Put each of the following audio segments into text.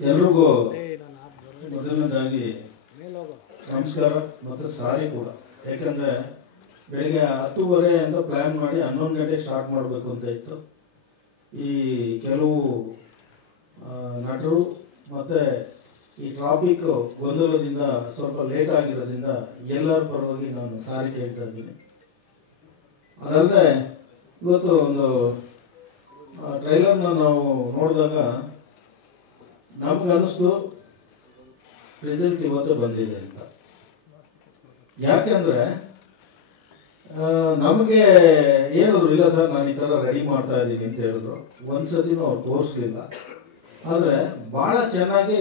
ಎಲ್ರಿಗೂ ಮೊದಲನೇದಾಗಿ ನಮಸ್ಕಾರ ಮತ್ತು ಸಾರಿ ಕೂಡ. ಯಾಕಂದರೆ ಬೆಳಿಗ್ಗೆ 10:30 ಅಂತ ಪ್ಲ್ಯಾನ್ ಮಾಡಿ 11 ಗಂಟೆಗೆ ಸ್ಟಾರ್ಟ್ ಮಾಡಬೇಕು ಅಂತ ಇತ್ತು. ಈ ಕೆಲವು ನಟರು ಮತ್ತು ಈ ಟ್ರಾಫಿಕ್ ಗೊಂದಲದಿಂದ ಸ್ವಲ್ಪ ಲೇಟ್ ಆಗಿರೋದ್ರಿಂದ ಎಲ್ಲರ ಪರವಾಗಿ ನಾನು ಸಾರಿ ಕೇಳ್ತಾ ಇದ್ದೀನಿ. ಅದಲ್ಲದೆ ಇವತ್ತು ಒಂದು ಟ್ರೈಲರ್ನ ನಾವು ನೋಡಿದಾಗ ನಮಗನ್ನಿಸ್ತು ರಿಸಲ್ಟ್ ಇವತ್ತು ಬಂದಿದೆ ಅಂತ. ಯಾಕೆಂದರೆ ನಮಗೆ ಹೇಳಿದ್ರು, ಇಲ್ಲ ಸರ್ ನಾನು ಈ ಥರ ರೆಡಿ ಮಾಡ್ತಾ ಇದ್ದೀನಿ ಅಂತ ಹೇಳಿದ್ರು. ಒಂದು ಸತಿನೂ ಅವ್ರು ತೋರಿಸ್ಲಿಲ್ಲ. ಆದರೆ ಭಾಳ ಚೆನ್ನಾಗಿ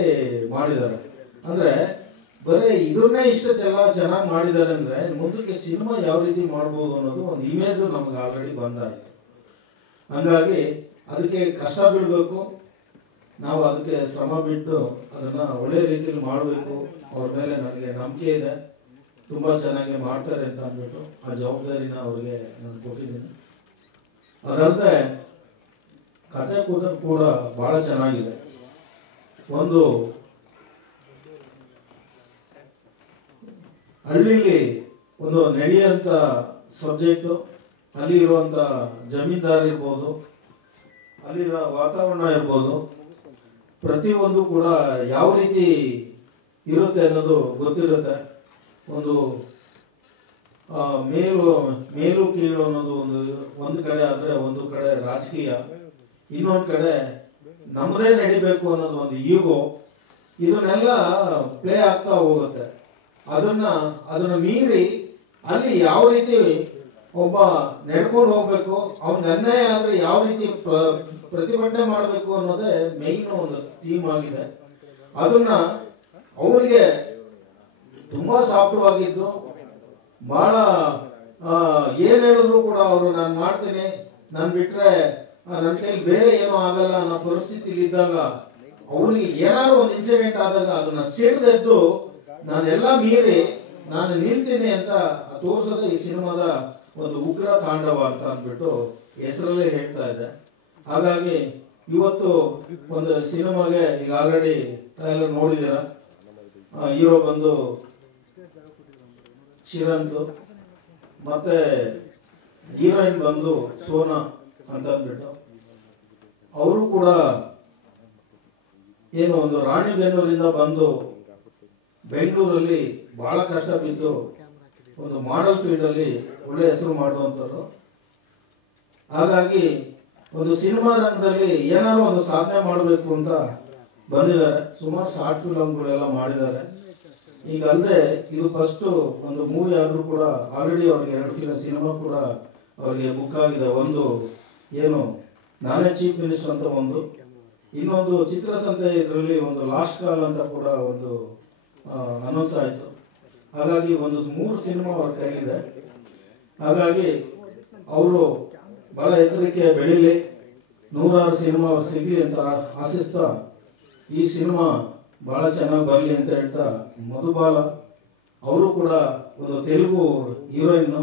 ಮಾಡಿದ್ದಾರೆ. ಅಂದರೆ ಬರೀ ಇದನ್ನೇ ಇಷ್ಟು ಚೆನ್ನಾಗಿ ಮಾಡಿದ್ದಾರೆ ಅಂದರೆ ಮುಂದಕ್ಕೆ ಸಿನಿಮಾ ಯಾವ ರೀತಿ ಮಾಡ್ಬೋದು ಅನ್ನೋದು ಒಂದು ಇಮೇಜು ನಮಗೆ ಆಲ್ರೆಡಿ ಬಂದಾಯಿತು. ಹಾಗಾಗಿ ಅದಕ್ಕೆ ಕಷ್ಟ ಬೀಳಬೇಕು, ನಾವು ಅದಕ್ಕೆ ಶ್ರಮ ಬಿಟ್ಟು ಅದನ್ನು ಒಳ್ಳೆಯ ರೀತಿಯಲ್ಲಿ ಮಾಡಬೇಕು. ಅವ್ರ ಮೇಲೆ ನನಗೆ ನಂಬಿಕೆ ಇದೆ, ತುಂಬ ಚೆನ್ನಾಗಿ ಮಾಡ್ತಾರೆ ಅಂತ ಅಂದ್ಬಿಟ್ಟು ಆ ಜವಾಬ್ದಾರಿನ ಅವ್ರಿಗೆ ನಾನು ಕೊಟ್ಟಿದ್ದೀನಿ. ಅದಲ್ಲದೆ ಕತೆ ಕೂಡ ಭಾಳ ಚೆನ್ನಾಗಿದೆ. ಒಂದು ಹಳ್ಳಿಲಿ ಒಂದು ನಡೆಯುವಂಥ ಸಬ್ಜೆಕ್ಟು, ಅಲ್ಲಿ ಇರುವಂಥ ಜಮೀನ್ದಾರ್ ಇರ್ಬೋದು, ಅಲ್ಲಿರೋ ವಾತಾವರಣ ಇರ್ಬೋದು, ಪ್ರತಿಯೊಂದು ಕೂಡ ಯಾವ ರೀತಿ ಇರುತ್ತೆ ಅನ್ನೋದು ಗೊತ್ತಿರುತ್ತೆ. ಒಂದು ಮೇಲು ಕೀಳು ಅನ್ನೋದು ಒಂದು ಕಡೆ ಆದರೆ, ಒಂದು ಕಡೆ ರಾಜಕೀಯ, ಇನ್ನೊಂದು ಕಡೆ ನಮ್ಮದೇ ನಡಿಬೇಕು ಅನ್ನೋದು ಒಂದು ಈಗೋ, ಇದನ್ನೆಲ್ಲ ಪ್ಲೇ ಆಗ್ತಾ ಹೋಗುತ್ತೆ. ಅದನ್ನು ಮೀರಿ ಅಲ್ಲಿ ಯಾವ ರೀತಿ ಒಬ್ಬ ನಡ್ಕೊಂಡು ಹೋಗ್ಬೇಕು, ಅವನಿಗೆ ಅನ್ಯಾಯ ಆದರೆ ಯಾವ ರೀತಿ ಪ್ರತಿಭಟನೆ ಮಾಡಬೇಕು ಅನ್ನೋದೇ ಮೇಯ್ನ್ ಒಂದು ಥೀಮ್ ಆಗಿದೆ. ಅದನ್ನ ಅವರಿಗೆ ತುಂಬ ಸಾಫ್ಟವಾಗಿದ್ದು, ಭಾಳ ಏನು ಹೇಳಿದ್ರು ಕೂಡ ಅವರು ನಾನು ಮಾಡ್ತೀನಿ, ನಾನು ಬಿಟ್ಟರೆ ನನ್ನ ಕೈಲಿ ಬೇರೆ ಏನೂ ಆಗಲ್ಲ ಅನ್ನೋ ಪರಿಸ್ಥಿತಿಲಿ ಇದ್ದಾಗ, ಅವನಿಗೆ ಏನಾದ್ರು ಒಂದು ಇನ್ಸಿಡೆಂಟ್ ಆದಾಗ ಅದನ್ನು ಸಿಡಿದೆದ್ದು ನಾನೆಲ್ಲ ಮೀರಿ ನಾನು ನಿಲ್ತೀನಿ ಅಂತ ತೋರಿಸೋದೇ ಈ ಸಿನಿಮಾದ ಒಂದು ಉಗ್ರ ತಾಂಡವ ಅಂತ ಅಂದ್ಬಿಟ್ಟು ಹೆಸರಲ್ಲೇ ಹೇಳ್ತಾ ಇದೆ. ಹಾಗಾಗಿ ಇವತ್ತು ಒಂದು ಸಿನಿಮಾಗೆ ಈಗ ಆಲ್ರೆಡಿ ಟ್ರೈಲರ್ ನೋಡಿದ್ದೀರ. ಹೀರೋ ಬಂದು ಶಿರಂತು, ಮತ್ತೆ ಹೀರೋಯಿನ್ ಬಂದು ಸೋನಾ ಅಂತ ಅಂದ್ಬಿಟ್ಟು, ಅವರು ಕೂಡ ಏನು ಒಂದು ರಾಣಿಬೆನ್ನೂರಿಂದ ಬಂದು ಬೆಂಗಳೂರಲ್ಲಿ ಬಹಳ ಕಷ್ಟ ಬಿದ್ದು ಒಂದು ಮಾಡೆಲ್ ಫೀಲ್ಡಲ್ಲಿ ಒಳ್ಳೆ ಹೆಸರು ಮಾಡುವಂಥವ್ರು. ಹಾಗಾಗಿ ಒಂದು ಸಿನಿಮಾ ರಂಗದಲ್ಲಿ ಏನಾದ್ರು ಒಂದು ಸಾಧನೆ ಮಾಡಬೇಕು ಅಂತ ಬಂದಿದ್ದಾರೆ. ಸುಮಾರು ಶಾರ್ಟ್ ಫಿಲಮ್ಗಳೆಲ್ಲ ಮಾಡಿದ್ದಾರೆ. ಈಗ ಅಲ್ಲದೆ ಇದು ಫಸ್ಟು ಒಂದು ಮೂವಿ ಆದರೂ ಕೂಡ ಆಲ್ರೆಡಿ ಅವ್ರಿಗೆ 2 ಸಿನಿಮಾ ಕೂಡ ಅವರಿಗೆ ಬುಕ್ ಆಗಿದೆ. ಒಂದು ಏನು ನಾನೇ ಚೀಫ್ ಮಿನಿಸ್ಟರ್ ಅಂತ ಒಂದು, ಇನ್ನೊಂದು ಚಿತ್ರಸಂತೆ ಇದರಲ್ಲಿ ಒಂದು ಲಾಸ್ಟ್ ಕಾಲ್ ಅಂತ ಕೂಡ ಒಂದು ಅನೌನ್ಸ್ ಆಯಿತು. ಹಾಗಾಗಿ ಒಂದು 3 ಸಿನಿಮಾ ಅವ್ರ ಕೈಲಿದೆ. ಹಾಗಾಗಿ ಅವರು ಭಾಳ ಎತ್ತರಕ್ಕೆ ಬೆಳೀಲಿ, 100 ಸಿನಿಮಾ ಅವ್ರು ಸಿಗಲಿ ಅಂತ ಆಶಿಸ್ತಾ, ಈ ಸಿನಿಮಾ ಭಾಳ ಚೆನ್ನಾಗಿ ಬರಲಿ ಅಂತ ಹೇಳ್ತಾ, ಮಧುಬಾಲ ಅವರು ಕೂಡ ಒಂದು ತೆಲುಗು ಹೀರೋಯಿನ್ನು,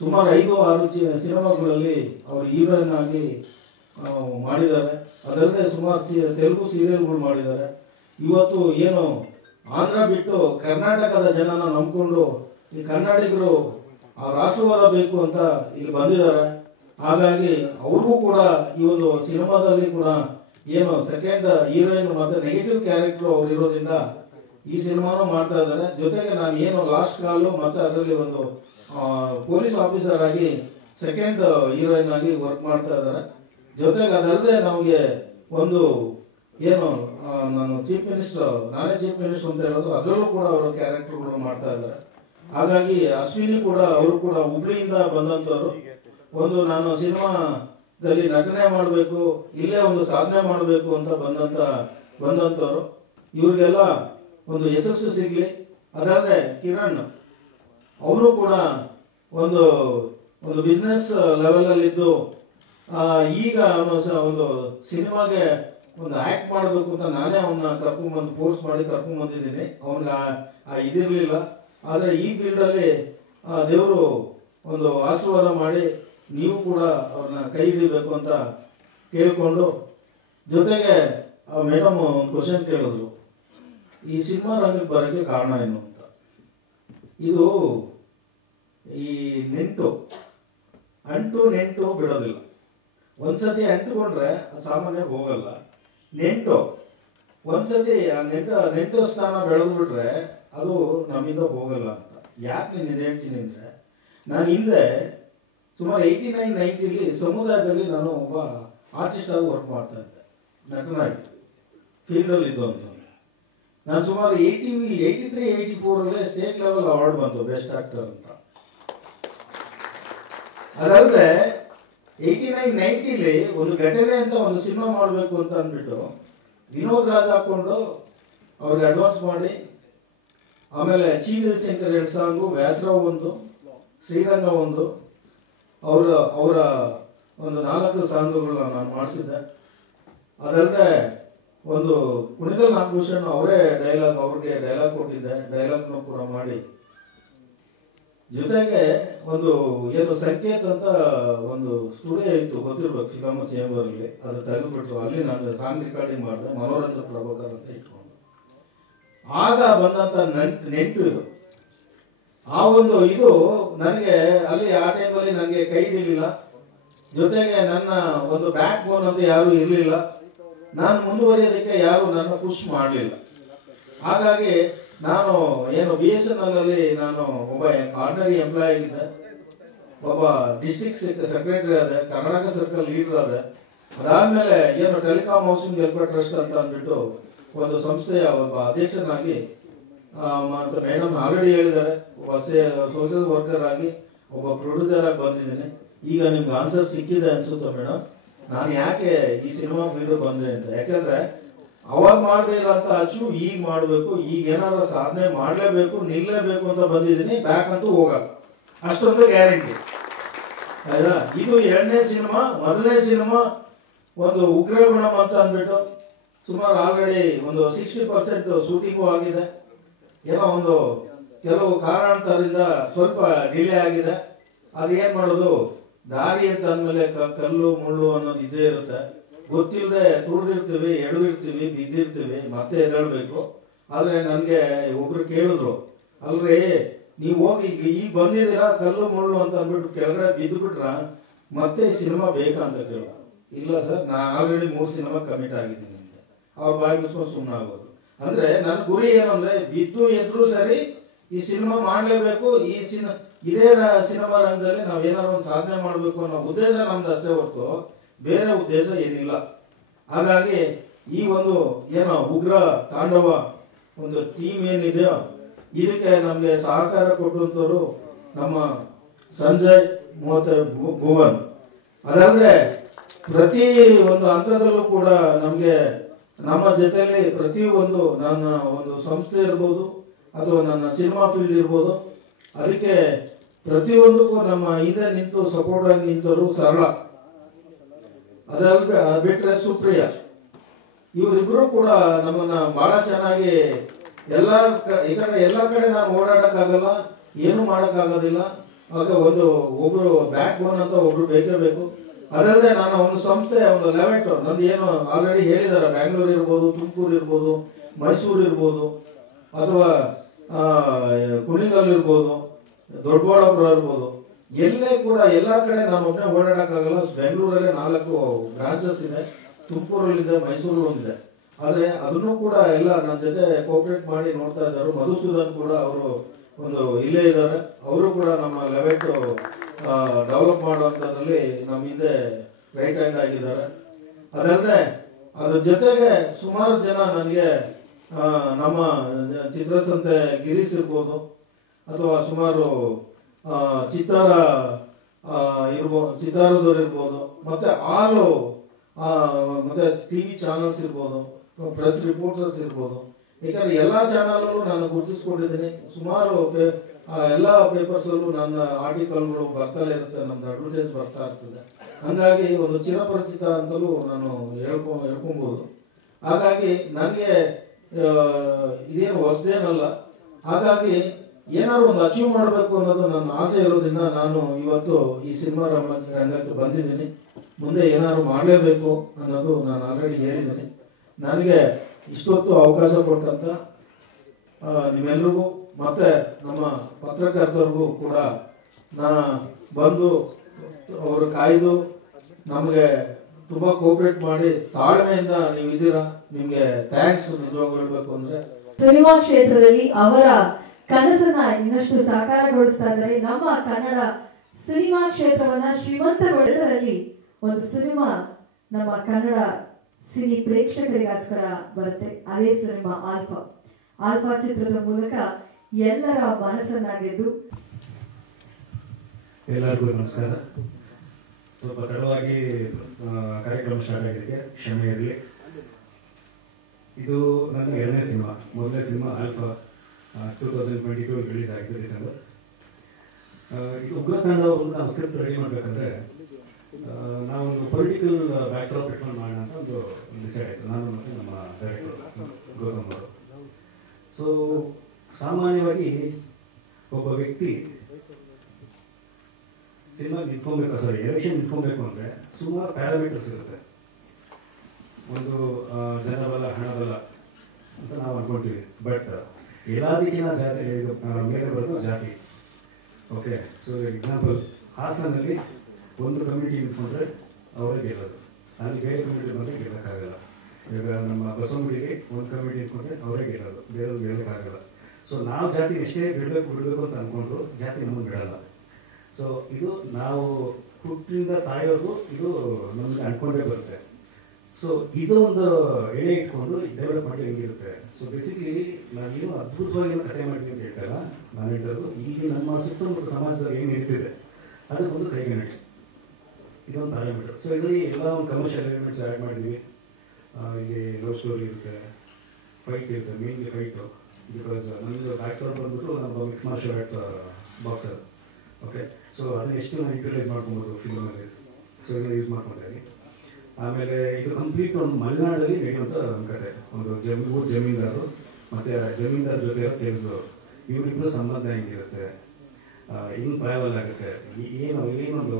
ಸುಮಾರು 5-6 ಸಿನಿಮಾಗಳಲ್ಲಿ ಅವರು ಹೀರೋಯಿನ್ ಆಗಿ ಮಾಡಿದ್ದಾರೆ. ಅದಲ್ಲದೆ ಸುಮಾರು ತೆಲುಗು ಸೀರಿಯಲ್ಗಳು ಮಾಡಿದ್ದಾರೆ. ಇವತ್ತು ಏನು ಆಂಧ್ರ ಬಿಟ್ಟು ಕರ್ನಾಟಕದ ಜನನ ನಂಬಿಕೊಂಡು ಈ ಕನ್ನಡಿಗರು ರಾಷ್ಟ್ರವಾದ ಬೇಕು ಅಂತ ಇಲ್ಲಿ ಬಂದಿದ್ದಾರೆ. ಹಾಗಾಗಿ ಅವ್ರಿಗೂ ಕೂಡ ಈ ಒಂದು ಸಿನಿಮಾದಲ್ಲಿ ಕೂಡ ಏನು ಸೆಕೆಂಡ್ ಹೀರೋಯಿನ್ ಮತ್ತು ನೆಗೆಟಿವ್ ಕ್ಯಾರೆಕ್ಟರ್ ಅವ್ರು ಇರೋದ್ರಿಂದ ಈ ಸಿನಿಮಾನೂ ಮಾಡ್ತಾ ಇದ್ದಾರೆ. ಜೊತೆಗೆ ನಾನು ಏನು ಲಾಸ್ಟ್ ಕಾಲು ಮತ್ತು ಅದರಲ್ಲಿ ಒಂದು ಪೊಲೀಸ್ ಆಫೀಸರ್ ಆಗಿ ಸೆಕೆಂಡ್ ಹೀರೋಯಿನ್ ಆಗಿ ವರ್ಕ್ ಮಾಡ್ತಾ ಇದ್ದಾರೆ. ಜೊತೆಗೆ ಅದಲ್ಲದೆ ನಮಗೆ ಒಂದು ಏನು ನಾನೇ ಚೀಫ್ ಮಿನಿಸ್ಟರ್ ಅಂತ ಹೇಳೋದು, ಅದರಲ್ಲೂ ಕೂಡ ಅವರು ಕ್ಯಾರೆಕ್ಟರ್ಗಳು ಮಾಡ್ತಾ ಇದ್ದಾರೆ. ಹಾಗಾಗಿ ಅಶ್ವಿನಿ ಕೂಡ ಅವರು ಕೂಡ ಹುಬ್ಳಿಯಿಂದ ಬಂದಂಥವ್ರು. ಒಂದು ನಾನು ಸಿನಿಮಾದಲ್ಲಿ ನಟನೆ ಮಾಡಬೇಕು, ಇಲ್ಲೇ ಒಂದು ಸಾಧನೆ ಮಾಡಬೇಕು ಅಂತ ಬಂದಂಥವ್ರು. ಇವ್ರಿಗೆಲ್ಲ ಒಂದು ಯಶಸ್ಸು ಸಿಗಲಿ. ಅದಲ್ಲದೆ ಕಿರಣ್ ಅವನು ಕೂಡ ಒಂದು ಬಿಸ್ನೆಸ್ ಲೆವೆಲಲ್ಲಿದ್ದು ಈಗ ಒಂದು ಸಿನಿಮಾಗೆ ಒಂದು ಆ್ಯಕ್ಟ್ ಮಾಡಬೇಕು ಅಂತ ನಾನೇ ಅವನ್ನ ಫೋರ್ಸ್ ಮಾಡಿ ಕರ್ಕೊಂಡ್ಬಂದಿದ್ದೀನಿ. ಅವನಿಗೆ ಇದಿರಲಿಲ್ಲ. ಆದರೆ ಈ ಫೀಲ್ಡಲ್ಲಿ ದೇವರು ಒಂದು ಆಶೀರ್ವಾದ ಮಾಡಿ ನೀವು ಕೂಡ ಅವ್ರನ್ನ ಕೈ ಹಿಡಿಬೇಕು ಅಂತ ಕೇಳಿಕೊಂಡು, ಜೊತೆಗೆ ಮೇಡಮ್ ಒಂದು ಕ್ವಶನ್ ಕೇಳಿದ್ರು, ಈ ಸಿನಿಮಾ ರಂಗಕ್ಕೆ ಬರೋಕ್ಕೆ ಕಾರಣ ಏನು ಅಂತ. ಇದು ಈ ಅಂಟು ನೆಂಟು ಬಿಡೋದಿಲ್ಲ. ಒಂದ್ಸತಿ ಅಂಟುಕೊಂಡ್ರೆ ಸಾಮಾನ್ಯ ಹೋಗಲ್ಲ. ನೆಂಟು ಒಂದ್ಸತಿ ನೆಂಟು ಸ್ಥಾನ ಬೆಳೆದು ಬಿಟ್ರೆ ಅದು ನಮ್ಮಿಂದ ಹೋಗಲ್ಲ ಅಂತ. ಯಾಕೆ ನೀನು ಹೇಳ್ತೀನಿ ಅಂದರೆ, ನಾನು ಹಿಂದೆ ಸುಮಾರು 89, 90 ಸಮುದಾಯದಲ್ಲಿ ನಾನು ಒಬ್ಬ ಆರ್ಟಿಸ್ಟ್ ಆಗಿ ವರ್ಕ್ ಮಾಡ್ತಾ ಇದ್ದೆ, ನಟನಾಗಿ ಫೀಲ್ಡಲ್ಲಿ ಇದ್ದು ಅಂತ. ನಾನು ಸುಮಾರು 83, 84 ಸ್ಟೇಟ್ ಲೆವೆಲ್ ಅವಾರ್ಡ್ ಬಂತು ಬೆಸ್ಟ್ ಆಕ್ಟರ್ ಅಂತ. ಅದಲ್ಲದೆ 89, 90 ಒಂದು ಘಟನೆ ಅಂತ ಒಂದು ಸಿನಿಮಾ ಮಾಡಬೇಕು ಅಂತ ಅಂದ್ಬಿಟ್ಟು ವಿನೋದ್ ರಾಜ್ ಹಾಕ್ಕೊಂಡು ಅವ್ರಿಗೆ ಅಡ್ವಾನ್ಸ್ ಮಾಡಿ, ಆಮೇಲೆ ಚೀವಿ ಶಂಕರ್ 2 ಸಾಂಗು, ವ್ಯಾಸರಾವ್ 1, ಶ್ರೀರಂಗ 1, ಅವರ ಒಂದು 4 ಸಾಂಗುಗಳನ್ನ ನಾನು ಮಾಡಿಸಿದ್ದೆ. ಅದಲ್ಲದೆ ಒಂದು ಕುಣಿಗಲ್ ನಾಗಭೂಷಣ್ ಅವ್ರಿಗೆ ಡೈಲಾಗ್ ಕೊಟ್ಟಿದ್ದೆ, ಡೈಲಾಗ್ನು ಕೂಡ ಮಾಡಿ. ಜೊತೆಗೆ ಒಂದು ಏನು ಸಂಕೇತ್ ಅಂತ ಒಂದು ಸ್ಟುಡಿಯೋ ಇತ್ತು, ಗೊತ್ತಿರ್ಬೇಕು, ಫಿಲಮ್ ಚೇಂಬರಲ್ಲಿ. ಅದು ತೆಗೆದುಬಿಟ್ರು. ಅಲ್ಲಿ ನಾನು ಸಾಂಗ್ ರೆಕಾರ್ಡಿಂಗ್ ಮಾಡಿದೆ, ಮನೋರಂಜನ್ ಪ್ರಭಾಕರ್ ಅಂತ ಇಟ್ಕೊಂಡು. ಆಗ ಬಂದಂಥ ನೆಂಟು ಇದು. ಆ ಒಂದು ಇದು ನನಗೆ ಅಲ್ಲಿ ಆ ಟೈಮಲ್ಲಿ ನನಗೆ ಕೈ ಹಿಡಿಲಿಲ್ಲ. ಜೊತೆಗೆ ನನ್ನ ಒಂದು ಬ್ಯಾಕ್ ಬೋನ್ ಅಂತ ಯಾರೂ ಇರಲಿಲ್ಲ. ನಾನು ಮುಂದುವರಿಯೋದಕ್ಕೆ ಯಾರು ನನ್ನ ಪುಷ್ ಮಾಡಲಿಲ್ಲ. ಹಾಗಾಗಿ ನಾನು ಏನು BSNL ಅಲ್ಲಿ ನಾನು ಒಬ್ಬ ಆರ್ಡಿನರಿ ಎಂಪ್ಲಾಯ್ ಆಗಿದ್ದೆ, ಒಬ್ಬ ಡಿಸ್ಟ್ರಿಕ್ಟ್ ಸೆಕ್ರೆಟರಿ ಆದೆ, ಕರ್ನಾಟಕ ಸರ್ಕಲ್ ಲೀಡರ್ ಆದೆ. ಅದಾದಮೇಲೆ ಏನು ಟೆಲಿಕಾಂ ಹೌಸಿಂಗ್ ವೆಲ್ಫೇರ್ ಟ್ರಸ್ಟ್ ಅಂತ ಅಂದ್ಬಿಟ್ಟು ಒಂದು ಸಂಸ್ಥೆಯ ಒಬ್ಬ ಅಧ್ಯಕ್ಷನಾಗಿ, ಮತ್ತು ಮೇಡಮ್ ಆಲ್ರೆಡಿ ಹೇಳಿದ್ದಾರೆ, ಒಬ್ಬ ಸೋಷಿಯಲ್ ವರ್ಕರ್ ಆಗಿ, ಒಬ್ಬ ಪ್ರೊಡ್ಯೂಸರ್ ಆಗಿ ಬಂದಿದ್ದೀನಿ. ಈಗ ನಿಮ್ಗೆ ಆನ್ಸರ್ ಸಿಕ್ಕಿದೆ ಅನ್ಸುತ್ತೆ ಮೇಡಮ್, ನಾನು ಯಾಕೆ ಈ ಸಿನಿಮಾ ಫೀಲ್ಡ್ ಬಂದೆ ಅಂತ. ಯಾಕೆಂದರೆ ಅವಾಗ ಮಾಡದೇ ಇರೋಂಥ ಅಚ್ಚು ಈಗ ಮಾಡಬೇಕು, ಈಗ ಏನಾದ್ರು ಸಾಧನೆ ಮಾಡಲೇಬೇಕು, ನಿಲ್ಲಲೇಬೇಕು ಅಂತ ಬಂದಿದ್ದೀನಿ. ಬ್ಯಾಕ್ ಅಂತೂ ಹೋಗಲ್ಲ, ಅಷ್ಟೊಂದು ಗ್ಯಾರಂಟಿ. ಆಯ್ತಾ? ಇದು 2ನೇ ಸಿನಿಮಾ. 1ನೇ ಸಿನಿಮಾ ಒಂದು ಉಗ್ರಗುಣಂ ಅಂತ ಅಂದ್ಬಿಟ್ಟು ಸುಮಾರು ಆಲ್ರೆಡಿ ಒಂದು 60% ಶೂಟಿಂಗು ಆಗಿದೆ. ಏನೋ ಒಂದು ಕೆಲವು ಕಾರಣಾಂತರದಿಂದ ಸ್ವಲ್ಪ ಡಿಲೇ ಆಗಿದೆ. ಅದು ಏನು ಮಾಡೋದು, ದಾರಿ ಅಂತ ಅಂದಮೇಲೆ ಕಲ್ಲು ಮುಳ್ಳು ಅನ್ನೋದು ಇದ್ದೇ ಇರುತ್ತೆ. ಗೊತ್ತಿಲ್ಲದೆ ತುಳಿದಿರ್ತೀವಿ, ಎಡವಿರ್ತೀವಿ, ಬಿದ್ದಿರ್ತೀವಿ, ಮತ್ತೆ ಎದ್ದೇಳಬೇಕು. ಆದರೆ ನನಗೆ ಒಬ್ರು ಕೇಳಿದ್ರು, ಅಲ್ರಿ ನೀವು ಹೋಗಿ ಈಗ ಬಂದಿದ್ದೀರಾ ಕಲ್ಲು ಮುಳ್ಳು ಅಂತ ಅಂದ್ಬಿಟ್ಟು ಕೆಳಗಡೆ ಬಿದ್ದುಬಿಟ್ರ ಮತ್ತೆ ಈ ಸಿನಿಮಾ ಬೇಕಾ ಅಂತ ಕೇಳಿದ್ರು. ಇಲ್ಲ ಸರ್, ನಾನು ಆಲ್ರೆಡಿ 3 ಸಿನಿಮಾ ಕಮಿಟ್ ಆಗಿದ್ದೀನಿ ಅಂತ. ಅವ್ರು ಬಾಯಿ ಮುಚ್ಕೊಂಡು ಸುಮ್ಮನೆ ಆಗೋದು. ಅಂದರೆ ನನ್ನ ಗುರಿ ಏನು ಅಂದರೆ, ಬಿದ್ದು ಎದ್ರು ಸರಿ ಈ ಸಿನಿಮಾ ಮಾಡಲೇಬೇಕು. ಇದೇ ಸಿನಿಮಾ ರಂಗದಲ್ಲಿ ನಾವು ಏನಾದ್ರು ಒಂದು ಸಾಧನೆ ಮಾಡಬೇಕು ಅನ್ನೋ ಉದ್ದೇಶ ನಮ್ದು ಅಷ್ಟೇ ಹೊರತು ಬೇರೆ ಉದ್ದೇಶ ಏನಿಲ್ಲ. ಹಾಗಾಗಿ ಈ ಒಂದು ಏನೋ ಉಗ್ರ ತಾಂಡವ ಒಂದು ಟೀಮ್ ಏನಿದೆಯೋ ಇದಕ್ಕೆ ನಮಗೆ ಸಹಕಾರ ಕೊಟ್ಟಂಥವ್ರು ನಮ್ಮ ಸಂಜಯ್ ಮತ್ತು ಭುವನ್. ಅದಲ್ಲದೆ ಪ್ರತಿ ಒಂದು ಹಂತದಲ್ಲೂ ಕೂಡ ನಮಗೆ ನಮ್ಮ ಜೊತೆಯಲ್ಲಿ ಪ್ರತಿಯೊಂದು ನನ್ನ ಒಂದು ಸಂಸ್ಥೆ ಇರ್ಬೋದು ಅಥವಾ ನನ್ನ ಸಿನಿಮಾ ಫೀಲ್ಡ್ ಇರ್ಬೋದು, ಅದಕ್ಕೆ ಪ್ರತಿಯೊಂದಕ್ಕೂ ನಮ್ಮ ಹಿಂದೆ ನಿಂತು ಸಪೋರ್ಟ್ ಆಗಿ ನಿಂತವರು ಸರಳ. ಅದಲ್ಲ ಬಿಟ್ಟರೆ ಸುಪ್ರಿಯ, ಇವರಿಬ್ಬರು ಕೂಡ ನಮ್ಮನ್ನ ಬಹಳ ಚೆನ್ನಾಗಿ ಎಲ್ಲ ಕಡೆ ನಾನು ಓಡಾಡಕ್ಕಾಗಲ್ಲ, ಏನು ಮಾಡೋಕ್ಕಾಗೋದಿಲ್ಲ. ಆಗ ಒಬ್ರು ಬ್ಯಾಕ್ ಬೋನ್ ಅಂತ ಒಬ್ರು ಬೇಕೇ ಬೇಕು. ಅದಲ್ಲದೆ ನಾನು ಒಂದು ಸಂಸ್ಥೆ, ಒಂದು ಲೆವೆಂಟ್ ನಂದು ಏನು ಆಲ್ರೆಡಿ ಹೇಳಿದ್ದಾರೆ, ಬ್ಯಾಂಗ್ಳೂರು ಇರ್ಬೋದು, ತುಮಕೂರು ಇರ್ಬೋದು, ಮೈಸೂರು ಇರ್ಬೋದು, ಅಥವಾ ಕುಣಿಗಲ್ ಇರ್ಬೋದು, ದೊಡ್ಡಬಳ್ಳಾಪುರ ಇರ್ಬೋದು, ಎಲ್ಲೇ ಕೂಡ ಎಲ್ಲ ಕಡೆ ನಾನು ಒಬ್ಬನೇ ಓಡಾಡೋಕ್ಕಾಗಲ್ಲ. ಬೆಂಗಳೂರಲ್ಲೇ 4 ಬ್ರಾಂಚಸ್ ಇದೆ, ತುಮಕೂರಲ್ಲಿದೆ, ಮೈಸೂರು ಒಂದಿದೆ. ಆದರೆ ಅದನ್ನು ಕೂಡ ಎಲ್ಲ ನನ್ನ ಜೊತೆ ಕೋಆಪ್ರೇಟ್ ಮಾಡಿ ನೋಡ್ತಾ ಇದ್ದಾರೆ. ಮಧುಸೂದನ್ ಕೂಡ ಅವರು ಒಂದು ಇಲ್ಲೇ ಇದ್ದಾರೆ. ಅವರು ಕೂಡ ನಮ್ಮ ಲೆವೆಂಟ್ ಡೆವಲಪ್ ಮಾಡುವಂಥದ್ರಲ್ಲಿ ನಮ್ಮ ಹಿಂದೆ ರೈಟ್ ಹ್ಯಾಂಡ್ ಆಗಿದ್ದಾರೆ. ಅದಲ್ಲದೆ ಅದ್ರ ಜೊತೆಗೆ ಸುಮಾರು ಜನ ನನಗೆ ನಮ್ಮ ಚಿತ್ರಸಂತೆ ಗಿರೀಶ್ ಇರ್ಬೋದು, ಅಥವಾ ಸುಮಾರು ಚಿತ್ತಾರದವ್ರು ಇರ್ಬೋದು, ಮತ್ತು ಮತ್ತು TV ಚಾನಲ್ಸ್ ಇರ್ಬೋದು, ಪ್ರೆಸ್ ರಿಪೋರ್ಟರ್ಸ್ ಇರ್ಬೋದು. ಯಾಕಂದರೆ ಎಲ್ಲ ಚಾನಲಲ್ಲೂ ನಾನು ಗುರುತಿಸ್ಕೊಂಡಿದ್ದೀನಿ. ಸುಮಾರು ಎಲ್ಲ ಪೇಪರ್ಸಲ್ಲೂ ನನ್ನ ಆರ್ಟಿಕಲ್ಗಳು ಬರ್ತಾನೆ ಇರುತ್ತೆ, ನಮ್ಮದು ಅಡ್ವರ್ಟೈಸ್ ಬರ್ತಾ ಇರ್ತದೆ. ಹಾಗಾಗಿ ಒಂದು ಚಿರಪರಿಚಿತ ಅಂತಲೂ ನಾನು ಹೇಳ್ಕೊಬೋದು. ಹಾಗಾಗಿ ನನಗೆ ಇದೇನು ಹೊಸದೇನಲ್ಲ. ಹಾಗಾಗಿ ಏನಾದ್ರು ಒಂದು ಅಚೀವ್ ಮಾಡಬೇಕು ಅನ್ನೋದು ನನ್ನ ಆಸೆ ಇರೋದ್ರಿಂದ ನಾನು ಇವತ್ತು ಈ ಸಿನಿಮಾ ರಂಗಕ್ಕೆ ಬಂದಿದ್ದೀನಿ. ಮುಂದೆ ಏನಾದ್ರು ಮಾಡಲೇಬೇಕು ಅನ್ನೋದು ನಾನು ಆಲ್ರೆಡಿ ಹೇಳಿದ್ದೀನಿ. ನನಗೆ ಇಷ್ಟೊತ್ತು ಅವಕಾಶ ಕೊಟ್ಟಂತ ನಿಮ್ಮೆಲ್ರಿಗೂ ಮತ್ತು ನಮ್ಮ ಪತ್ರಕರ್ತರಿಗೂ ಕೂಡ ಬಂದು ಅವರು ಕಾಯ್ದು ನಮಗೆ ತುಂಬ ಕೋಆಪರೇಟ್ ಮಾಡಿ ತಾಳ್ಮೆಯಿಂದ ನೀವಿದ್ದೀರಾ. ನಿಮಗೆ ಥ್ಯಾಂಕ್ಸ್ ನಿಜವಾಗ್ಲೂ ಹೇಳಬೇಕು ಅಂದರೆ. ಸಿನಿಮಾ ಕ್ಷೇತ್ರದಲ್ಲಿ ಅವರ ಕನಸನ್ನ ಇನ್ನಷ್ಟು ಸಾಕಾರಗೊಳಿಸ್ತಾ ಇದ್ದಾರೆ. ನಮ್ಮ ಕನ್ನಡ ಸಿನಿಮಾ ಕ್ಷೇತ್ರವನ್ನ ಶ್ರೀಮಂತಗೊಳ್ಳೋದರಲ್ಲಿ ಒಂದು ಸಿನಿಮಾ ನಮ್ಮ ಕನ್ನಡ ಸಿನಿ ಪ್ರೇಕ್ಷಕರಿಗೋಸ್ಕರ ಬರುತ್ತೆ. ಅದೇ ಸಿನಿಮಾ ಆಲ್ಫಾ. ಆಲ್ಫಾ ಚಿತ್ರದ ಮೂಲಕ ಎಲ್ಲರ ಮನಸ್ಸನ್ನ ಗೆದ್ದು. ಎಲ್ಲರಿಗೂ ನಮಸ್ಕಾರ. ಸ್ವಲ್ಪ ತಡವಾಗಿ ಕಾರ್ಯಕ್ರಮ ಸ್ಟಾರ್ಟ್ ಆಗಿದ್ದಕ್ಕೆ ಕ್ಷಮೆ ಇರಲಿ. ಇದು ನನ್ನ 2ನೇ ಸಿನಿಮಾ. ಮೊದಲನೇ ಸಿನಿಮಾ ಆಲ್ಫಾ 2022 ರಿಲೀಸ್ ಆಯಿತು ಡಿಸೆಂಬರ್. ಇದು ಉಗ್ರತಾಂಡವನ್ನು ನಾವು ಸ್ಕ್ರಿಪ್ಟ್ ರೆಡಿ ಮಾಡಬೇಕಂದ್ರೆ ನಾವೊಂದು ಪೊಲಿಟಿಕಲ್ ಬ್ಯಾಕ್ಡ್ರಾಪ್ ಇಟ್ಕೊಂಡು ಮಾಡೋಣ ಅಂತ ಒಂದು ಡಿಸೈಡ್ ಆಯಿತು, ನಾನು ಮತ್ತು ನಮ್ಮ ಡೈರೆಕ್ಟರ್ ಗೌತಮ್ ಅವರು. ಸೊ ಸಾಮಾನ್ಯವಾಗಿ ಒಬ್ಬ ವ್ಯಕ್ತಿ ಸಿನಿಮಾ ಎಲೆಕ್ಷನ್ ನಿಂತ್ಕೊಬೇಕು ಅಂದರೆ ಸುಮಾರು ಪ್ಯಾರಾಮೀಟರ್ಸ್ ಇರುತ್ತೆ. ಒಂದು ಜನಬಲ, ಹಣಬಲ ಅಂತ ನಾವು ಅನ್ಕೊಳ್ತೀವಿ. ಬಟ್ ಎಲ್ಲದಕ್ಕಿಂತ ಜಾತಿ ಮೇಲೆ ಬರೋದು ಜಾತಿ. ಓಕೆ, ಸೊ ಎಕ್ಸಾಂಪಲ್ ಹಾಸನಲ್ಲಿ ಒಂದು ಕಮ್ಯುನಿಟಿ ನಿಂತ್ಕೊಂಡ್ರೆ ಅವರೇ ಗೆಲ್ಲೋದು, ಅಲ್ಲಿ ಬೇರೆ ಕಮ್ಯುನಿಟಿ ಬಂದರೆ ಗೆಲ್ಲಕ್ಕಾಗಲ್ಲ. ಇವಾಗ ನಮ್ಮ ಬಸವನಗುಡಿಗೆ ಒಂದು ಕಮ್ಯುನಿಟಿ ನಿಂತ್ಕೊಂಡ್ರೆ ಅವರೇ ಗೆಲ್ಲೋದು, ಬೇರೆಯವ್ರು ಗೆಲ್ಲಕ್ಕಾಗಲ್ಲ. ಸೊ ನಾವು ಜಾತಿ ಎಷ್ಟೇ ಬಿಡಬೇಕು ಅಂತ ಅಂದ್ಕೊಂಡ್ರು ಜಾತಿ ನಮಗೆ ಬಿಡಲ್ಲ. ಸೊ ಇದು ನಾವು ಹುಟ್ಟಿನಿಂದ ಸಾಯೋದು ಇದು ನಮಗೆ ಅಂದ್ಕೊಂಡೇ ಬರುತ್ತೆ. ಸೊ ಇದು ಒಂದು ಎಳೆ ಇಟ್ಕೊಂಡು ಡೆವಲಪ್ಮೆಂಟ್ ಹೆಂಗಿರುತ್ತೆ. ಸೊ ಬೇಸಿಕಲಿ ನಾವೇನು ಅದ್ಭುತವಾಗಿ ಕಥೆ ಮಾಡ್ತೀವಿ ಅಂತ ಹೇಳ್ತಾರ, ನಾನು ಹೇಳ್ತಾರದು ಇಲ್ಲಿ ನಮ್ಮ ಸುತ್ತಮುತ್ತ ಸಮಾಜದಲ್ಲಿ ಏನು ನಡೀತಿದೆ ಅದಕ್ಕೊಂದು ಕೈಗನ್ನಡಿ, ಇದೊಂದು ಪ್ಯಾರಾಮೀಟರ್. ಸೊ ಇದರಲ್ಲಿ ಎಲ್ಲ ಒಂದು ಕಮರ್ಷಿಯಲ್ ಎಲಿಮೆಂಟ್ಸ್ ಆ್ಯಡ್ ಮಾಡಿದ್ವಿ. ಇಲ್ಲಿ ಲವ್ ಸ್ಟೋರಿ ಇರುತ್ತೆ, ಫೈಟ್ ಇರುತ್ತೆ, ಮೇನ್ಲಿ ಫೈಟು. ಬಿಕಾಸ್ ನಮ್ಮದು ಬ್ಯಾಕ್ಗ್ರೌಂಡ್ ಬಂದ್ಬಿಟ್ಟು ನಮ್ಮ mix marshal art boxer. Okay, so ಅದನ್ನ ಎಷ್ಟು ನಾವು ಯುಟಿಲೈಸ್ ಮಾಡ್ಕೊಬೋದು ಫಿಲ್ಮಲ್ಲಿ. ಸೊ ಇದನ್ನ ಯೂಸ್ ಮಾಡ್ಕೊತಾ ಇದ್ದೀವಿ. ಆಮೇಲೆ ಇದು ಕಂಪ್ಲೀಟ್ ಒಂದು ಮಲೆನಾಡಲ್ಲಿ ನಡೆಯುವಂಥ ಒಂದು ಕತೆ. ಒಂದು ಜಮೀನ್ದಾರು ಮತ್ತು ಜಮೀನ್ದಾರ ಜೊತೆ ಕೆಲಸದವರು, ಇವರಿಬ್ಬರು ಸಂಬಂಧ ಹೆಂಗಿರುತ್ತೆ, ಹೆಂಗೆ ಟ್ರಾವೆಲ್ ಆಗುತ್ತೆ, ಏನೊಂದು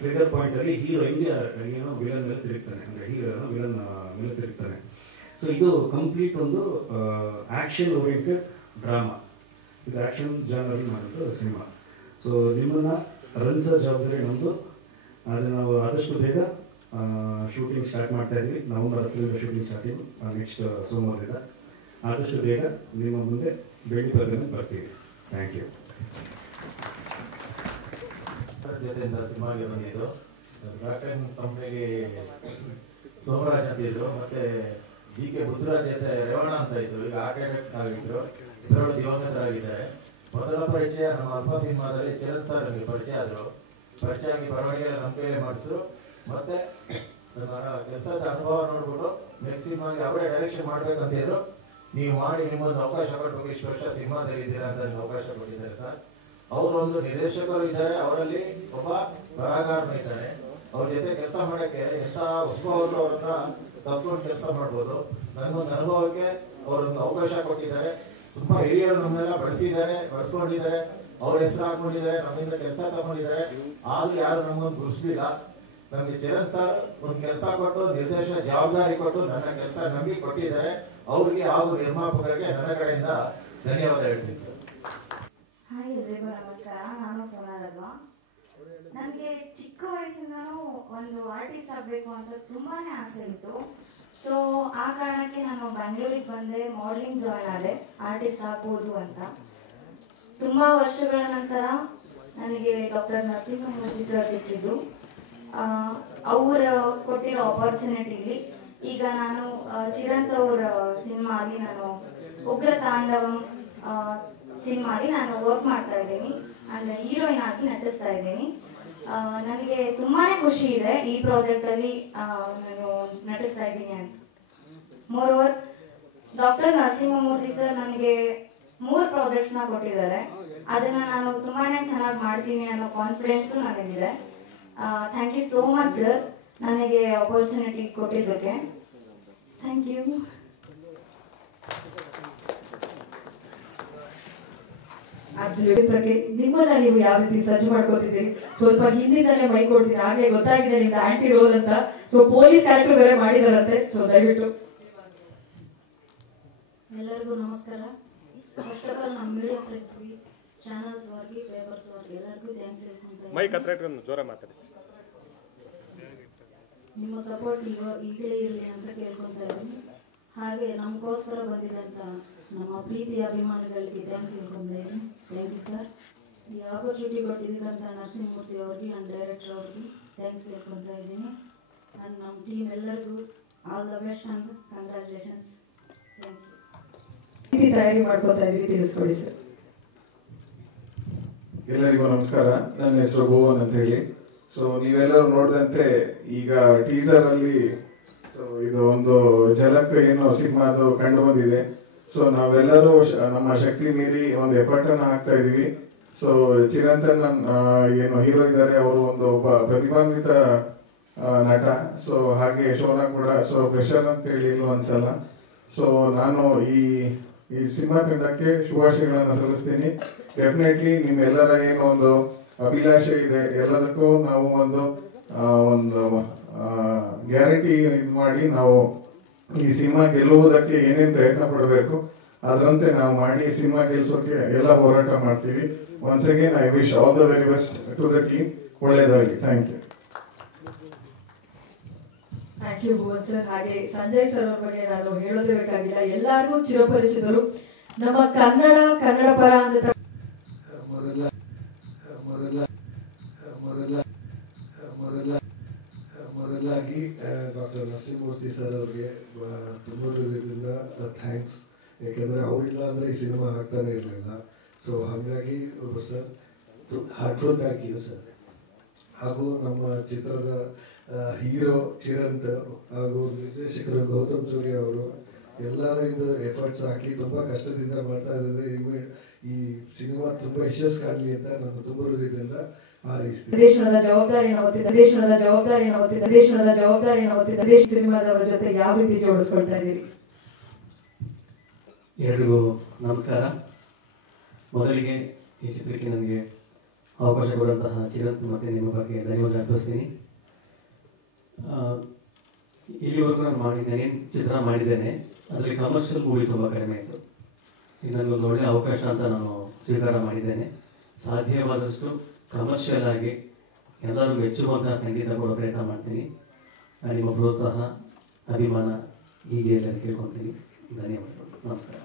ಟ್ರಿಗರ್ ಪಾಯಿಂಟಲ್ಲಿ ಹೀರೋ ಹೆಂಗೆ ಏನೋ ವಿಲನ್ ಮೇಲೆ ತಿರುಗ್ತಾನೆ, ಅಂದರೆ ಹೀರೋನ ವಿಲನ್ ಮೇಲೆ ತಿರುಗ್ತಾನೆ. ಸೊ ಇದು ಕಂಪ್ಲೀಟ್ ಒಂದು ಆ್ಯಕ್ಷನ್ ಓರಿಯೆಂಟೆಡ್ ಡ್ರಾಮಾ. ಇದು ಆ್ಯಕ್ಷನ್ ಜಾನರಲ್ಲಿ ಮಾಡಿದ್ದು ಸಿನಿಮಾ. ಸೊ ನಿಮ್ಮನ್ನು ರನ್ಸೋ ಜವಾಬ್ದಾರಿ ನಮ್ಮದು. ಆದರೆ ನಾವು ಆದಷ್ಟು ಬೇಗ ಶೂಟಿಂಗ್ ಸ್ಟಾರ್ಟ್ ಮಾಡ್ತಾ ಇದ್ದೀವಿ. ನವೆಂಬರ್ 10ರಿಂದ ಶೂಟಿಂಗ್ ಸ್ಟಾರ್ಟಿಂಗ್, ನೆಕ್ಸ್ಟ್ ಸೋಮವಾರದಿಂದ. ಆದಷ್ಟು ಬೇಗ ನಿಮ್ಮ ಮುಂದೆ ಬೆಳ್ಳಿ ಪರದೆಯನ್ನು ಬರ್ತೀವಿ. Thank you. ಜೊತೆಯಿಂದ ಸಿನಿಮಾಗೆ ಬಂದಿದ್ದು ಬ್ರಾಟನ್ ಕಂಪ್ನಿಗೆ ಸೋಮರಾಜ್ ಅಂತ ಇದ್ರು, ಮತ್ತೆ DK ಬುದ್ಧರಾಜ್ ಜೊತೆ ರೇವಣ್ಣ ಅಂತ ಇದ್ರು, ಈಗ ಆರ್ಟ್ ಡೈರೆಕ್ಟರ್ ಆಗಿದ್ರು. ಇದರೊಳಗೆ ದಿವಂಗತರಾಗಿದ್ದಾರೆ. ಮೊದಲ ಪರಿಚಯ ನಮ್ಮ ಅಲ್ಫಾ ಸಿನಿಮಾದಲ್ಲಿ ಚರಣ್ ಸರ್ ನಮಗೆ ಪರಿಚಯ ಆದರು. ಪರಿಚಯ ಆಗಿ ಬರವಣಿಗೆ ನಮ್ಮ ಕೈಲೇ ಮಾಡಿಸಿದ್ರು. ಮತ್ತೆ ನನ್ನ ಕೆಲಸದ ಅನುಭವ ನೋಡ್ಬಿಟ್ಟು ನೆಕ್ಸ್ಟ್ ಸಿನಿಮಾಗೆ ಅವರೇ ಡೈರೆಕ್ಷನ್ ಮಾಡ್ಬೇಕಂತಿದ್ರು. ನೀವು ಮಾಡಿ ನಿಮ್ಮೊಂದು ಅವಕಾಶ ಕೊಟ್ಟು ಇಷ್ಟು ವರ್ಷ ಸಿನಿಮಾದಲ್ಲಿ ಇದ್ದೀರಾ ಅಂತ ಅವಕಾಶ ಕೊಟ್ಟಿದ್ದಾರೆ ಸರ್. ಅವರು ಒಂದು ನಿರ್ದೇಶಕರು ಇದ್ದಾರೆ, ಅವರಲ್ಲಿ ಒಬ್ಬ ಬರಹಗಾರನು ಇದ್ದಾರೆ. ಅವ್ರ ಜೊತೆ ಕೆಲಸ ಮಾಡೋಕ್ಕೆ ಎಂಥ ಉತ್ಸವವನ್ನು ಅವ್ರ ಹತ್ರ ತಗೊಂಡು ಕೆಲಸ ಮಾಡ್ಬೋದು. ನನಗೊಂದು ಅನುಭವಕ್ಕೆ ಅವರೊಂದು ಅವಕಾಶ ಕೊಟ್ಟಿದ್ದಾರೆ. ತುಂಬಾ ಹಿರಿಯರು ನಮ್ಮನ್ನೆಲ್ಲ ಬಳಸ್ಕೊಂಡಿದ್ದಾರೆ, ಅವ್ರ ಹೆಸರು ಹಾಕೊಂಡಿದ್ದಾರೆ, ನಮ್ಮಿಂದ ಕೆಲಸ ತಗೊಂಡಿದ್ದಾರೆ. ಆದ್ರೂ ಯಾರು ನಮ್ಗೊಂದು ಗುರುಸ್ಲಿಲ್ಲ. ನಮ್ಗೆ ಚರಣ್ ಸರ್ ಒಂದು ಕೆಲಸ ಕೊಟ್ಟು ನಿರ್ದೇಶನ ಜವಾಬ್ದಾರಿ ಕೊಟ್ಟು ನನ್ನ ಕೆಲಸ ನಂಬಿ ಕೊಟ್ಟಿದ್ದಾರೆ. ಅವ್ರಿಗೆ ಹಾಗೂ ನಿರ್ಮಾಪಕರಿಗೆ ನನ್ನ ಕಡೆಯಿಂದ ಧನ್ಯವಾದ ಹೇಳ್ತೀನಿ ಸರ್. ಹಾಯ್ ಎಲ್ರಿಗೂ ನಮಸ್ಕಾರ. ನಾನು ಸೋನಾರಲ್ವಾ. ನನಗೆ ಚಿಕ್ಕ ವಯಸ್ಸಿಂದನೂ ಒಂದು ಆರ್ಟಿಸ್ಟ್ ಆಗಬೇಕು ಅಂತ ತುಂಬಾನೇ ಆಸೆ ಇತ್ತು. ಸೊ ಆ ಕಾರಣಕ್ಕೆ ನಾನು ಬೆಂಗಳೂರಿಗೆ ಬಂದೆ, ಮಾಡಲಿಂಗ್ ಜಾಯ್ನ್ ಆದೆ, ಆರ್ಟಿಸ್ಟ್ ಆಗ್ಬೋದು ಅಂತ. ತುಂಬ ವರ್ಷಗಳ ನಂತರ ನನಗೆ ಡಾಕ್ಟರ್ ನರಸಿಂಹಮೂರ್ತಿ ಸರ್ ಸಿಕ್ಕಿದ್ದು. ಅವರು ಕೊಟ್ಟಿರೋ ಆಪರ್ಚುನಿಟಿಲಿ ಈಗ ನಾನು ಚಿರಂತ್ ಅವರ ಸಿನಿಮಾಲಿ ನಾನು ಉಗ್ರ ತಾಂಡವಂ ಸಿನಿಮಾಲಿ ನಾನು ವರ್ಕ್ ಮಾಡ್ತಾ ಇದ್ದೀನಿ, ಅಂದರೆ ಹೀರೋಯಿನ್ ಆಗಿ ನಟಿಸ್ತಾ ಇದ್ದೀನಿ. ನನಗೆ ತುಂಬಾ ಖುಷಿ ಇದೆ ಈ ಪ್ರಾಜೆಕ್ಟಲ್ಲಿ ನಾನು ನಟಿಸ್ತಾ ಇದ್ದೀನಿ ಅಂತ. ಮೋರೋವರ್ ಡಾಕ್ಟರ್ ನರಸಿಂಹಮೂರ್ತಿ ಸರ್ ನನಗೆ 3 ಪ್ರಾಜೆಕ್ಟ್ಸ್ನ ಕೊಟ್ಟಿದ್ದಾರೆ. ಅದನ್ನು ನಾನು ತುಂಬಾ ಚೆನ್ನಾಗಿ ಮಾಡ್ತೀನಿ ಅನ್ನೋ ಕಾನ್ಫಿಡೆನ್ಸು ನನಗಿದೆ. Thank you so much sir, ನನಗೆ ಆಪರ್ಚುನಿಟಿ ಕೊಟ್ಟಿದ್ದಕ್ಕೆ. Thank you. ನಿಮ್ಮನ್ನ ನೀವು ಯಾವ ರೀತಿ ಸಜ್ಜು ಮಾಡ್ಕೋತಿದ್ದೀರಿ? ಸ್ವಲ್ಪ ಹಿಂದಿನಲ್ಲೇ ಮೈ ಕೊಡ್ತೀನಿ, ಆಗ್ಲೇ ಗೊತ್ತಾಗಿದೆ ನಿಮ್ದು ಆಂಟಿ ರೋಲ್ ಅಂತ. ಸೊ ಪೊಲೀಸ್ ಕ್ಯಾರೆಕ್ಟರ್ ಬೇರೆ ಮಾಡಿದಾರಂತೆ. ಸೊ ದಯವಿಟ್ಟು ಎಲ್ಲರಿಗೂ ನಮಸ್ಕಾರ. ಫಸ್ಟ್ ಆಫ್ ಆಲ್ ನಮ್ಮ ಮೀಡಿಯಾ ಫ್ರೆಂಡ್ಸ್ಗೆ, ಚಾನಲ್ಸ್ ಅವ್ರಿಗೆ, ಪೇಪರ್ಸ್ ಅವ್ರಿಗೆ ಎಲ್ಲರಿಗೂ ಥ್ಯಾಂಕ್ಸ್ ಹೇಳ್ಕೊಂತ ಮೈಕ್ ಹತ್ರ ಇಟ್ಕೊಂಡು ಜೋರ ಮಾತಾಡಿ. ನಿಮ್ಮ ಸಪೋರ್ಟ್ ಈಗಲೇ ಇರಲಿ ಅಂತ ಕೇಳ್ಕೊತಾ ಇದ್ದೀನಿ. ಹಾಗೆ ನಮಗೋಸ್ಕರ ಬಂದಿದ್ದಂಥ ನಮ್ಮ ಪ್ರೀತಿಯ ಅಭಿಮಾನಿಗಳಿಗೆ ಥ್ಯಾಂಕ್ಸ್ ಹೇಳ್ಕೊತಾ ಇದ್ದೀನಿ. Thank you sir. ಈ ಆಪರ್ಚುನಿಟಿ ಕೊಟ್ಟಿದ್ದಕ್ಕಂಥ ನರಸಿಂಹಮೂರ್ತಿ ಅವ್ರಿಗೆ ಆ್ಯಂಡ್ ಡೈರೆಕ್ಟರ್ ಅವ್ರಿಗೆ ಥ್ಯಾಂಕ್ಸ್ ಹೇಳ್ಕೊತಾ ಇದ್ದೀನಿ. ಆ್ಯಂಡ್ ನಮ್ಮ ಟೀಮ್ ಎಲ್ಲರಿಗೂ all the best and congratulations. Thank you. ರೀತಿ ತಯಾರಿ ಮಾಡ್ಕೋತಾ ಇದ್ರಿ ತಿಳಿಸ್ಕೊಡಿ ಸರ್. ಎಲ್ಲರಿಗೂ ನಮಸ್ಕಾರ. ನನ್ನ ಹೆಸರು ಭುವನ್ ಅಂತ ಹೇಳಿ. ಸೊ ನೀವೆಲ್ಲರೂ ನೋಡಿದಂತೆ ಈಗ ಟೀಸರ್ ಅಲ್ಲಿ ಸೊ ಇದು ಒಂದು ಝಲಕ್ ಏನು ಸಿನಿಮಾದು ಕಂಡು ಬಂದಿದೆ. ಸೊ ನಾವೆಲ್ಲರೂ ನಮ್ಮ ಶಕ್ತಿ ಮೀರಿ ಒಂದು ಎಫರ್ಟ್ ಅನ್ನು ಹಾಕ್ತಾ ಇದೀವಿ. ಸೊ ಚಿರಂತನ್ ಏನು ಹೀರೋ ಇದ್ದಾರೆ, ಅವರು ಒಂದು ಒಬ್ಬ ಪ್ರತಿಭಾನ್ವಿತ ನಟ. ಸೊ ಹಾಗೆ ಶೋನಾ ಕೂಡ ಸೊ ಪ್ರೆಷರ್ ಅಂತ ಹೇಳಿ ಇಲ್ಲೂ ಅನ್ಸಲ್ಲ. ಸೊ ನಾನು ಈ ಸಿನಿಮಾ ತಂಡಕ್ಕೆ ಶುಭಾಶಯಗಳನ್ನು ಸಲ್ಲಿಸ್ತೀನಿ. ಡೆಫಿನೆಟ್ಲಿ ನಿಮ್ಮೆಲ್ಲರ ಏನೋ ಒಂದು ಅಭಿಲಾಷೆ ಇದೆ, ಎಲ್ಲದಕ್ಕೂ ನಾವು ಒಂದು ಗ್ಯಾರಂಟಿ ಇದು ಮಾಡಿ ನಾವು ಈ ಸಿನಿಮಾ ಗೆಲ್ಲುವುದಕ್ಕೆ ಏನೇನು ಪ್ರಯತ್ನ ಪಡಬೇಕು ಅದರಂತೆ ನಾವು ಮಾಡಿ ಸಿನಿಮಾ ಗೆಲ್ಲಿಸೋಕೆ ಎಲ್ಲ ಹೋರಾಟ ಮಾಡ್ತೀವಿ. Once again I wish all the very best to the team. ಒಳ್ಳೆಯದಾಗಲಿ. Thank you. Thank you Bhuvan sir. ಹಾಗೆ ಸಂಜಯ್ ಸರ್ ಅವ್ರ ಬಗ್ಗೆ ನಾನು ಹೇಳೋದೇ ಬೇಕಾಗಿಲ್ಲ, ಎಲ್ಲರಿಗೂ ಚಿರಪರಿಚಿತರು. ನಮ್ಮ ಕನ್ನಡ ಪರ ಅಂತ ಮೊದಲಾಗಿ ಡಾಕ್ಟರ್ ನರಸಿಂಹಮೂರ್ತಿ ಸರ್ ಅವ್ರಿಗೆ ತುಂಬ ಹೃದಯದಿಂದ ಥ್ಯಾಂಕ್ಸ್. ಯಾಕೆಂದರೆ ಅವರಿಲ್ಲ ಅಂದರೆ ಈ ಸಿನಿಮಾ ಆಗ್ತಾನೆ ಇರಲಿಲ್ಲ. ಸೊ ಹಾಗಾಗಿ sir heartful thank you sir. ಹಾಗೂ ನಮ್ಮ ಚಿತ್ರದ ಹೀರೋ ಚಿರಂತ್ ಹಾಗೂ ನಿರ್ದೇಶಕರು ಗೌತಮ್ ಸೂರ್ಯ ಅವರು ಎಲ್ಲರೂ ಇದು ಎಫರ್ಟ್ಸ್ ಹಾಕಿ ತುಂಬ ಕಷ್ಟದಿಂದ ಮಾಡ್ತಾ ಇದ್ದಾರೆ. ಈ ಸಿನಿಮಾ ತುಂಬ ಯಶಸ್ಸು ಕಾಣಲಿ ಅಂತ ನಾನು ತುಂಬ ಹೃದಯದಿಂದ ಹಾರೈಸ್ತೀನಿ. ದೇಶದ ಜವಾಬ್ದಾರಿಯನ್ನು ಹೊತ್ತಿದ್ದ ದೇಶ ಸಿನಿಮಾದವರ ಜೊತೆ ಯಾವ ರೀತಿ ಜೋಡಿಸ್ಕೊಳ್ತಾ ಇದ್ದೀರಿ? ಎಲ್ರಿಗೂ ನಮಸ್ಕಾರ. ಮೊದಲಿಗೆ ಈ ಚಿತ್ರಕ್ಕೆ ನನಗೆ ಅವಕಾಶ ಕೊಡುವಂತಹ ಚಿರಂತ್ ಮತ್ತು ನಿಮ್ಮ ಬಗ್ಗೆ ಧನ್ಯವಾದ ಅರ್ಪಿಸ್ತೀನಿ. ಇಲ್ಲಿವರೆಗೂ ನಾನೇನು ಚಿತ್ರ ಮಾಡಿದ್ದೇನೆ ಅದರಲ್ಲಿ ಕಮರ್ಷಿಯಲ್ ಮೂವಿ ತುಂಬ ಕಡಿಮೆ ಇತ್ತು. ಇದು ನನಗೊಂದು ಒಳ್ಳೆಯ ಅವಕಾಶ ಅಂತ ನಾನು ಸ್ವೀಕಾರ ಮಾಡಿದ್ದೇನೆ. ಸಾಧ್ಯವಾದಷ್ಟು ಕಮರ್ಷಿಯಲ್ ಆಗಿ ಎಲ್ಲರೂ ಮೆಚ್ಚುವಂತಹ ಸಂಗೀತ ಕೊಡೋ ಪ್ರಯತ್ನ ಮಾಡ್ತೀನಿ. ನಿಮ್ಮ ಪ್ರೋತ್ಸಾಹ, ಅಭಿಮಾನ ಹೀಗೆ ಎಲ್ಲರೂ ಕೇಳ್ಕೊತೀನಿ. ಧನ್ಯವಾದಗಳು. ನಮಸ್ಕಾರ.